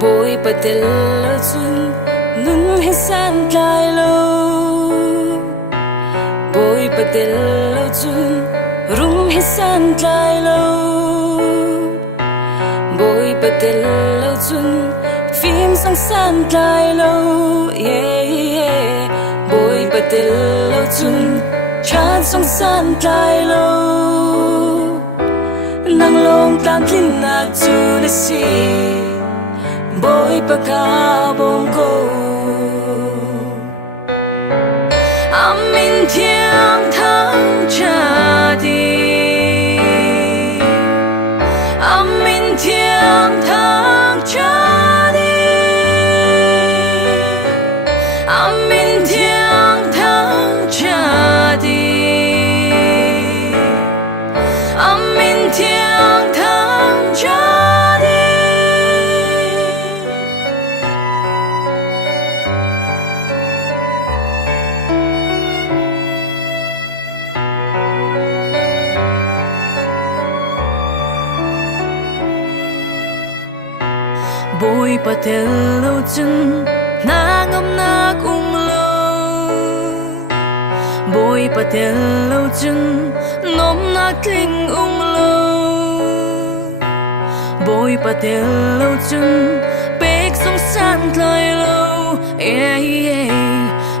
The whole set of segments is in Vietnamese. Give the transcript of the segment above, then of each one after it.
bôi bật del lo chun nun he san tlai lo bôi bật del lo chun rum he san tlai lo bôi bật del lo chun phim sang san tlai lo bôi bật del lo chun chan sang san tlai lo nang long tam tin na chu na si boy baka bongo amin thiang thang cha đi amin thiang thang cha đi amin thiang thang cha đi amin thiang thang cha bôi patel lâu chân na ngâm na cung lâu bôi patel lâu chân nom na kling lâu bôi patel lâu chân bek song san tlai lâu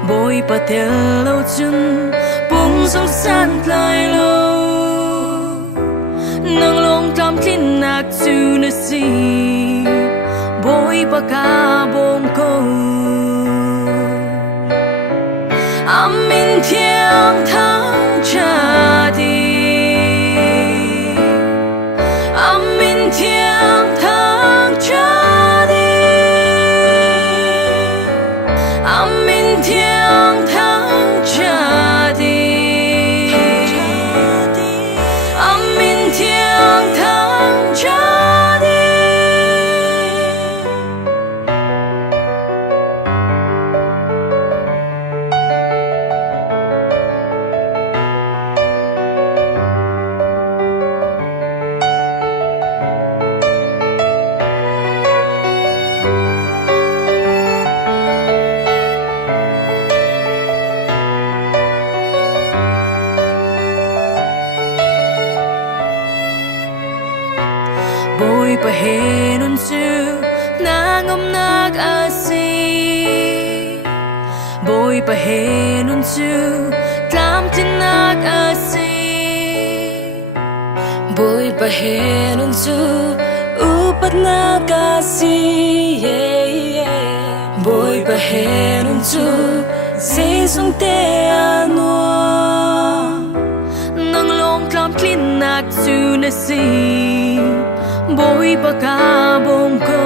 bôi patel lâu chân bung song san tlai lâu nang long tam tin nak chu na si boy baka bom ko amin thiang thang cha đi amin thiang thang cha đi amin thiang thang cha đi amin thiang thang cha bôi pa he nun chu na ngom nak asi bôi pa he nun chu tam tin nak asi bôi pa he nun chu upat nak asi bôi pa he nun chu se sung te ano nang long tam klin nak chu na si boy baka bong ko